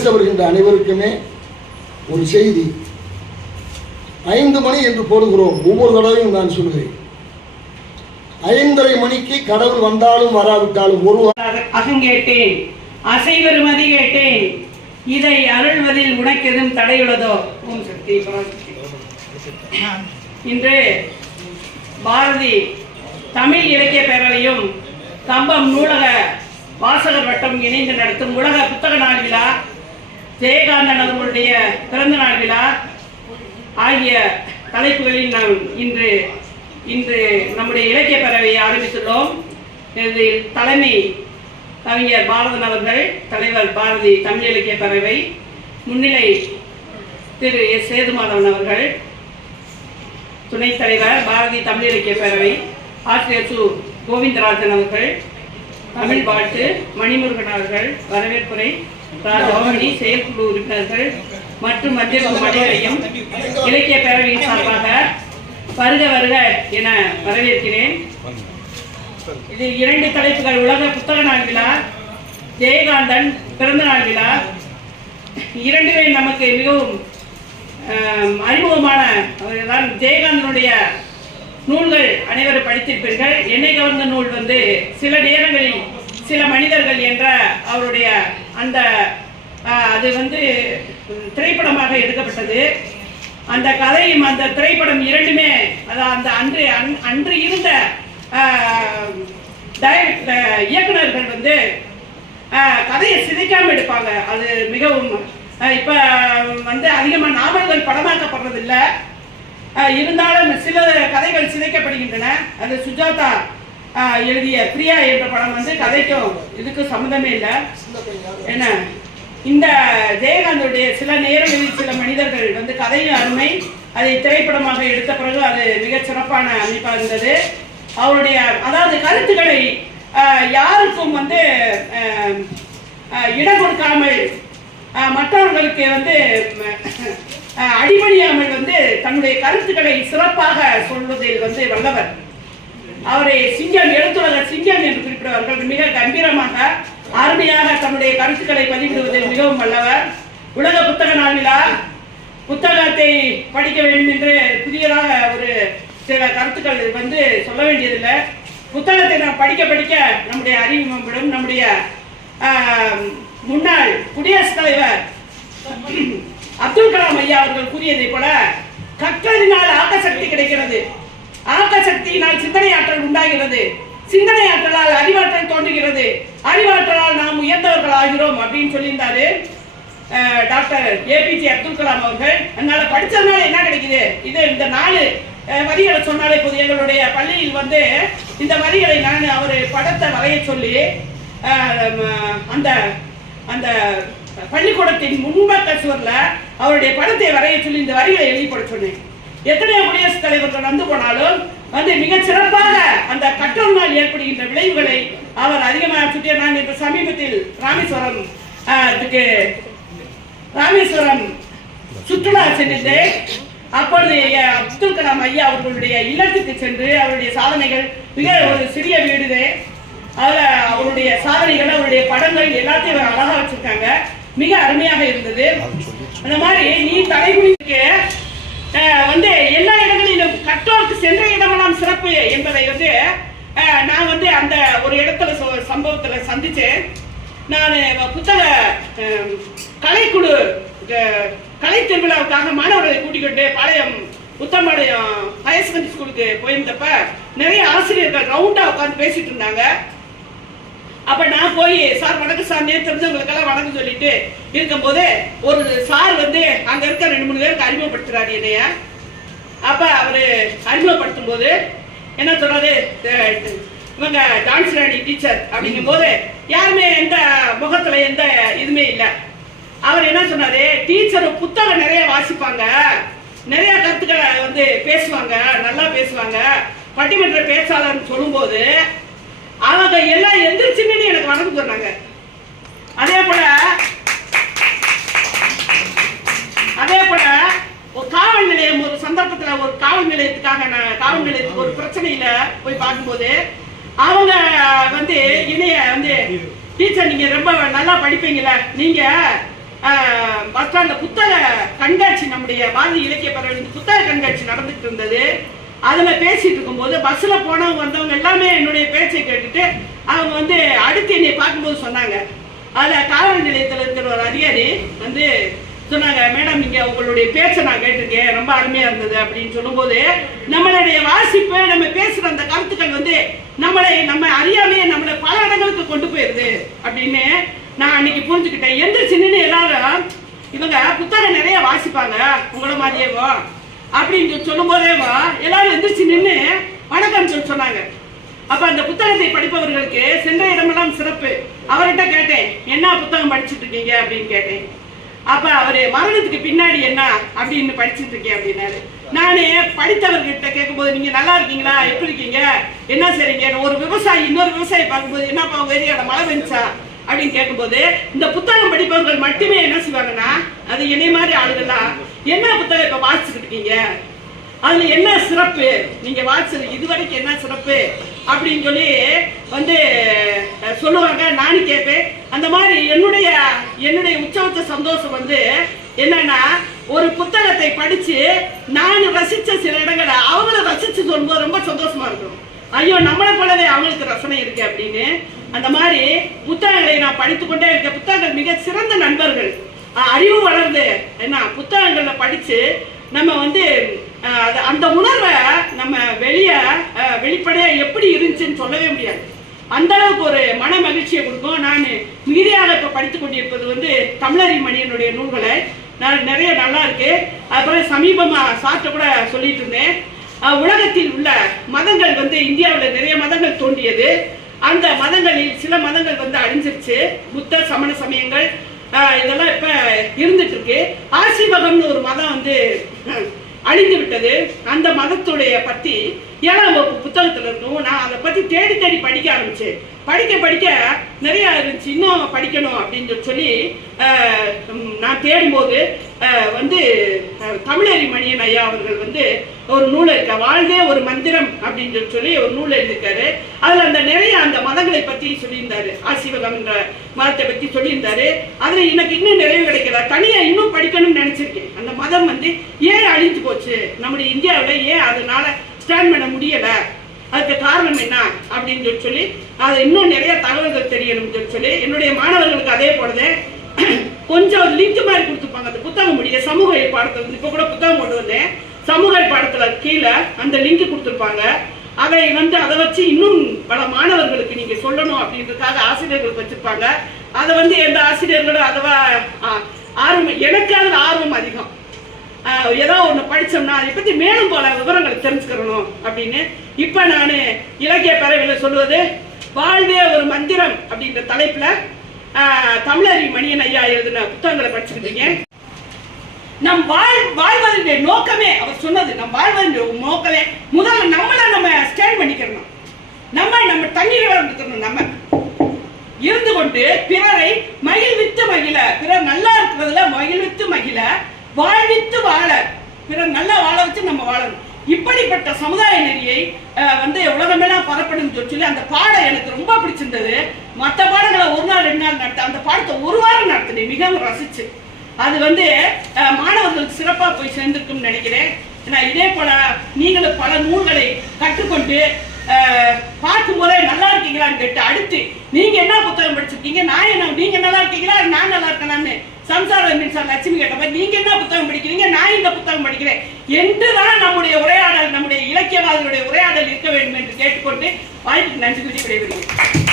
பேச வருகின்ற அனைவருக்குமே ஒரு செய்தி. 5 மணி என்று போடுகிறோம். ஒவ்வொரு தடவையும் நான் சொல்கிறேன், 5:30 மணிக்கு கடவுள் வந்தாலும் வராவிட்டாலும் ஒரு அகங்கேட்டேன், அசைவருமதி கேட்டேன், இதை அருள்வதில் உனக்கு எதுவும் தடையுள்ளதோ? ஓம் சக்தி பராசக்தி. இன்று பாரதி தமிழ் இலக்கிய பேரவையும் கம்பம் நூலக வாசகர் வட்டம் இணைந்து நடத்தும் உலக புத்தக நாள் விழா, ஜெயகாந்தன் அவர்களுடைய பிறந்த நாள் விழா ஆகிய தலைப்புகளில் நாம் இன்று நம்முடைய இலக்கிய பேரவையை ஆரம்பித்துள்ளோம். இதில் தலைமை கவிஞர் பாரதன் அவர்கள், தலைவர் பாரதி தமிழ் இலக்கிய பேரவை, முன்னிலை திரு எஸ் சேதுமாதவன் அவர்கள், துணைத் தலைவர் பாரதி தமிழ் இலக்கிய பேரவை, ஆசிரியர் சு கோவிந்தராஜன் அவர்கள், தமிழ் பாட்டு மணிமுருகன் அவர்கள், வரவேற்புரை ராஜோமணி, செயற்குழு உறுப்பினர்கள் மற்றும் மத்திய அனைவரையும் இலக்கிய பேரவையின் சார்பாக வருக வருக என வரவேற்கிறேன். இதில் 2 தலைப்புகள்: உலக புத்தக நாள் விழா, ஜெயகாந்தன் பிறந்த நாள் விழா. இரண்டுமே நமக்கு மிகவும் அறிமுகமான ஜெயகாந்தனுடைய நூல்கள் அனைவரும் படித்திருப்பீர்கள். என்னை கவர்ந்த நூல் சில நேரங்களில் சில மனிதர்கள் என்ற அவருடைய அந்த அது திரைப்படமாக எடுக்கப்பட்டது. அந்த கதையும் அந்த திரைப்படம் இரண்டுமே அந்த அன்று இருந்த இயக்குநர்கள் கதையை சிதைக்காம எடுப்பாங்க. அது மிகவும் இப்ப அதிகமாக நாவல்கள் படமாக்கப்படுறதில்லை. இருந்தாலும் சில கதைகள் சிதைக்கப்படுகின்றன. அது சுஜாதா எழுதிய பிரியா என்ற படம் கதைக்கும் இதுக்கும் சம்மந்தமே இல்லை. என்ன, இந்த ஜெயகாந்தனுடைய சில நேரங்களில் சில மனிதர்கள் கதையும் அருமை, அதை திரைப்படமாக எடுத்த பிறகு அது மிகச் சிறப்பான அமைப்பாக இருந்தது. அவருடைய அதாவது கருத்துக்களை யாருக்கும் இடம் கொடுக்காமல், மற்றவர்களுக்கு அடிபணியாமல் தன்னுடைய கருத்துக்களை சிறப்பாக சொல்வதில் வல்லவர். அவரை சிங்கம், எழுத்துலக சிங்கம் என்று குறிப்பிடுவார்கள். மிக கம்பீரமாக அருமையாக தன்னுடைய கருத்துக்களை பதிவிடுவதில் மிகவும் வல்லவர். உலக புத்தக நாள் விழா, புத்தகத்தை படிக்க வேண்டும் என்று புதியதாக ஒரு சில கருத்துக்கள் சொல்ல வேண்டியதில்லை. புத்தகத்தை நாம் படிக்க படிக்க நம்முடைய அறிவு மேம்படும். நம்முடைய முன்னாள் குடியரசுத் தலைவர் அப்துல் கலாம் ஐயா அவர்கள் கூறியதை போல, கற்றலினால் ஆக்க சக்தி கிடைக்கிறது, ஆக்க சக்தியினால் சிந்தனை ஆற்றல் உண்டாகிறது, சிந்தனை ஆற்றலால் அறிவாற்றல் தோன்றுகிறது, அறிவாற்றலால் நாம் உயர்ந்தவர்கள் ஆகிறோம் அப்படின்னு சொல்லியிருந்தாரு டாக்டர் APJ அப்துல் கலாம் அவர்கள். அதனால படிச்சதுனால என்ன கிடைக்குது? இந்த 4 வரிகளை சொன்னாலே போது. எங்களுடைய பள்ளியில் இந்த வரிகளை நான் அவர் படத்தை வரைய சொல்லி அந்த அந்த பள்ளிக்கூடத்தின் முன்பக்க சுவர்ல அவருடைய படத்தை வரைய சொல்லி இந்த வரிகளை எழுதி போட சொன்னேன். எத்தனையோ குடியரசுத் தலைவர்கள் போனாலும் மிக சிறப்பாக அந்த கற்றல் நாள் ஏற்படுகின்ற விளைவுகளை அவர் அதிகமாக சுற்றிய. நான் இப்ப சமீபத்தில் ராமேஸ்வரம் சுற்றுலா சென்றிருந்தேன். அப்பொழுது அப்துல் கலாம் ஐயா அவர்களுடைய இல்லத்துக்கு சென்று அவருடைய சாதனைகள், மிக ஒரு சிறிய வீடு, அவருடைய சாதனைகள், அவருடைய படங்கள் எல்லாத்தையும் அழகா வச்சிருக்காங்க. மிக அருமையாக இருந்தது. அந்த மாதிரி நீ தலைமுறைக்கு எல்லா இடங்களிலும் கற்றோருக்கு சென்ற இடமெல்லாம் சிறப்பு என்பதை நான் அந்த ஒரு இடத்துல சம்பவத்துல சந்திச்சேன். நான் புத்தக கலைக்குழு கலை திருவிழாவுக்காக மாணவர்களை கூட்டிக்கிட்டு பாளையம் உத்தம்பாளையம் ஹையர் செகண்டரி ஸ்கூலுக்கு போயிருந்தப்ப நிறைய ஆசிரியர்கள் ரவுண்டா உட்காந்து பேசிட்டு இருந்தாங்க. அப்ப நான் போய், சார் வணக்கம் சார், தெரிஞ்சவங்களுக்கெல்லாம் வணக்கம் சொல்லிட்டு இருக்கும்போது ஒரு சார் அங்க இருக்க 2-3 பேருக்கு அறிமுகப்படுத்துறாரு என்னைய. அப்ப அவரு அறிமுகப்படுத்தும் போது என்ன சொல்றாரு, இவங்க டான்ஸ் ராணி டீச்சர் அப்படிங்கும் போது யாருமே எந்த முகத்துல எந்த இதுமே இல்லை. அவர் என்ன சொன்னாரு, டீச்சர் புத்தகம் நிறைய வாசிப்பாங்க, நிறைய கருத்துக்களை பேசுவாங்க, நல்லா பேசுவாங்க, பட்டிமன்ற பேச்சாளர் சொல்லும் போது அவங்க எல்லாம் எந்திரிச்சுன்னு எனக்கு வணக்கம் சொன்னாங்க. அதே போல ஒரு காவல் நிலையம், ஒரு சந்தர்ப்பத்துல ஒரு காவல் நிலையத்துக்காக காவல் நிலையத்துக்கு ஒரு பிரச்சனையில போய் பார்க்கும்போது அவங்க இணைய டீச்சர் நீங்க ரொம்ப நல்லா படிப்பீங்களா, நீங்க பஸ் ஸ்டாண்ட்ல புத்தக கண்காட்சி, நம்முடைய பாரதி இலக்கிய பரவலின் புத்தக கண்காட்சி நடந்துட்டு இருந்தது. அதுல பேசிட்டு இருக்கும்போது பஸ்ல போனவங்க வந்தவங்க எல்லாமே என்னுடைய பேச்சை கேட்டுட்டு அவங்க வந்து அடுத்து என்னை பார்க்கும்போது சொன்னாங்க. அதுல காவல் நிலையத்தில் இருக்கிற ஒரு அதிகாரி வந்து சொன்னாங்க, மேடம் நீங்க உங்களுடைய பேச்சை நான் கேட்டிருக்கேன், ரொம்ப அருமையா இருந்தது அப்படின்னு சொல்லும்போது, நம்மளுடைய வாசிப்பு, நம்ம பேசுற அந்த கருத்துக்கள் வந்து நம்ம அறியாமையே நம்மளை பல இடங்களுக்கு கொண்டு போயிருது அப்படின்னு நான் அன்னைக்கு புரிஞ்சுக்கிட்டேன். எந்திரிச்சு நின்று எல்லாரும் இவங்க புத்தகம் நிறைய வாசிப்பாங்க உங்களை மாதிரியேவோ அப்படின்னு சொல்லும் போதேவோ எல்லாரும் எந்திரிச்சு நின்று வணக்கம் சொன்னாங்க. அப்ப அந்த புத்தகத்தை படிப்பவர்களுக்கு சென்ற இடமெல்லாம் சிறப்பு. அவர்கிட்ட கேட்டேன், என்ன புத்தகம் படிச்சுட்டு இருக்கீங்க அப்படின்னு கேட்டேன். அப்ப அவரு மரணத்துக்கு பின்னாடி என்ன அப்படின்னு படிச்சுட்டு இருக்கேன் அப்படின்னாரு. நானே படித்தவர்கிட்ட கேட்கும்போது, நீங்க நல்லா இருக்கீங்களா, எப்படி இருக்கீங்க, என்ன செய்றீங்க, ஒரு விவசாயி இன்னொரு விவசாயி பார்க்கும்போது, என்னப்பா வெறியோட மழை பெஞ்சா அப்படின்னு கேட்கும்போது, இந்த புத்தகம் படிப்பவர்கள் மட்டுமே என்ன செய்வாங்கன்னா, அது என்னை மாதிரி ஆளுகள்லாம் என்ன புத்தகம் இப்ப வாசிச்சுட்டு இருக்கீங்க, அதுல என்ன சிறப்பு, நீங்க வாசிச்சது இதுவரைக்கும் என்ன சிறப்பு அப்படின்னு சொல்லி வந்து சொல்லுவாங்க. நானும் கேட்பேன். அந்த மாதிரி என்னுடைய உச்சவச்ச சந்தோஷம் வந்து என்னன்னா, ஒரு புத்தகத்தை படிச்சு நான் ரசிச்ச சில இடங்களை அவங்கள ரசிச்சு சொல்லும்போது ரொம்ப சந்தோஷமா இருக்கும். ஐயோ நம்மளை போலவே அவங்களுக்கு ரசனை இருக்கு அப்படின்னு. அந்த மாதிரி புத்தகங்களை நான் படித்துக்கொண்டே இருக்க. புத்தகங்கள் மிக சிறந்த நண்பர்கள். அறிவு வளர்ந்து என்ன புத்தகங்களை படிச்சு நம்ம வந்து அந்த உணர்வை நம்ம வெளிப்படையா எப்படி இருந்துச்சுன்னு சொல்லவே முடியாது. அந்த அளவுக்கு ஒரு மன மகிழ்ச்சியை கொடுக்கும். நான் மீதியாக இப்ப படித்துக் கொண்டிருப்பது வந்து தமிழறி மணியனுடைய நூல்களை நிறைய நல்லா இருக்கு. அப்புறம் சமீபமா சார்ட்ட கூட சொல்லிட்டு இருந்தேன், உலகத்தில் உள்ள மதங்கள் வந்து இந்தியாவில் நிறைய மதங்கள் தோன்றியது. அந்த மதங்களில் சில மதங்கள் வந்து அழிஞ்சிருச்சு. புத்த சமண சமயங்கள் இதெல்லாம் இப்ப இருந்துட்டு இருக்கு. ஆசிவகம்னு ஒரு மதம் வந்து அழிந்து விட்டது. அந்த மதத்துடைய பத்தி 7ஆம் வகுப்பு புத்தகத்துல இருக்கும். நான் அதை பத்தி தேடி படிக்க ஆரம்பிச்சேன். படிக்க நிறைய இருந்துச்சு, இன்னும் படிக்கணும் அப்படின்னு சொல்லி நான் தேடும்போது வந்து தமிழறி மணியன் ஐயா அவர்கள் வந்து ஒரு நூல் இருக்க, வாழ்ந்தே ஒரு மந்திரம் அப்படின்னு சொல்லி ஒரு நூல் எழுதியிருக்காரு. அதுல அந்த நிறைய அந்த மதங்களை பத்தி சொல்லியிருந்தாரு. ஆசிவகம் என்ற மதத்தை பத்தி சொல்லியிருந்தாரு. அதுல எனக்கு இன்னும் நிறைவு கிடைக்கல, தனியா இன்னும் படிக்கணும்னு நினைச்சிருக்கேன். அந்த மதம் வந்து ஏன் அழிஞ்சு போச்சு, நம்முடைய இந்தியாவில் ஏன் அதனால ஸ்டாண்ட் பண்ண முடியல, அதுக்கு காரணம் என்ன அப்படின்னு சொல்லி அது இன்னும் நிறைய தகவல்கள் தெரியணும்னு சொல்லி என்னுடைய மாணவர்களுக்கு அதே போலதே கொஞ்சம் லிங்க் மாதிரி கொடுத்துருப்பாங்க. அந்த புத்தகம் முடிய சமூக பாடத்துல வந்து இப்ப கூட புத்தகம் கொண்டு வந்தேன். சமூக பாடத்துல கீழே அந்த லிங்க் கொடுத்துருப்பாங்க. அதை வச்சு இன்னும் பல மாணவர்களுக்கு நீங்க சொல்லணும் அப்படின்றதுக்காக ஆசிரியர்கள் வச்சிருப்பாங்க. அதை வந்து எந்த ஆசிரியர்களும் அதுவா ஆர்வம், எனக்கு அதுல ஆர்வம் அதிகம். ஏதாவது ஒண்ணு படிச்சோம்னா அதை பத்தி மேலும் போல விவரங்களை தெரிஞ்சுக்கணும் அப்படின்னு இப்ப நான் இலக்கிய பரவலில் சொல்லுவது, வாழ்வே ஒரு மந்திரம் அப்படின்ற தலைப்புல தமிழறி மணியன் ஐயா எழுதின புத்தகங்களை படிச்சுக்கிட்டீங்க. நம் வாழ்வதனுடைய நோக்கமே, அவர் சொன்னது, நம் வாழ்வதனுடைய நோக்கமே முதல்ல நம்ம ஸ்கேன் பண்ணிக்கிறோம். நம்ம தண்ணீர் வந்துக்கணும். நம்ம இருந்து கொண்டு பிறரை மகிழ்வித்து மகிழ, பிறர் நல்லா இருக்கிறதுல மகிழ்வித்து மகிழ, வாழ்வித்து வாழ, பிறர் நல்லா வாழ வச்சு நம்ம வாழணும். இப்படிப்பட்ட சமுதாய நெறியை வந்து உலகமெல்லாம் பரப்பணும் சொல்லி அந்த பாடம் எனக்கு ரொம்ப பிடிச்சிருந்தது. மற்ற பாடங்களை ஒரு நாள் 2 நாள் நடத்த, அந்த பாடத்தை ஒரு வாரம் நடத்தினேன், மிகவும் ரசிச்சு. அது வந்து மாணவர்களுக்கு சிறப்பா போய் சேர்ந்திருக்கும்னு நினைக்கிறேன். இதே போல நீங்களும் பல நூல்களை கற்றுக்கொண்டு பார்க்கும் போதே நல்லா இருக்கீங்களான்னு கேட்டு அடுத்து நீங்க என்ன புத்தகம் படிச்சிருக்கீங்க, நீங்க நல்லா இருக்கீங்களா, நான் நல்லா இருக்கேனான்னு சம்சாரம் லட்சுமி கேட்ட மாதிரி நீங்க என்ன புத்தகம் படிக்கிறீங்க, நான் இந்த புத்தகம் படிக்கிறேன் என்றுதான் நம்முடைய உரையாடல், நம்முடைய இலக்கியவாதிகளுடைய உரையாடல் இருக்க வேண்டும் என்று கேட்டுக்கொண்டு வாய்ப்புக்கு நன்றி கூறி விடைபெறுகிறேன்.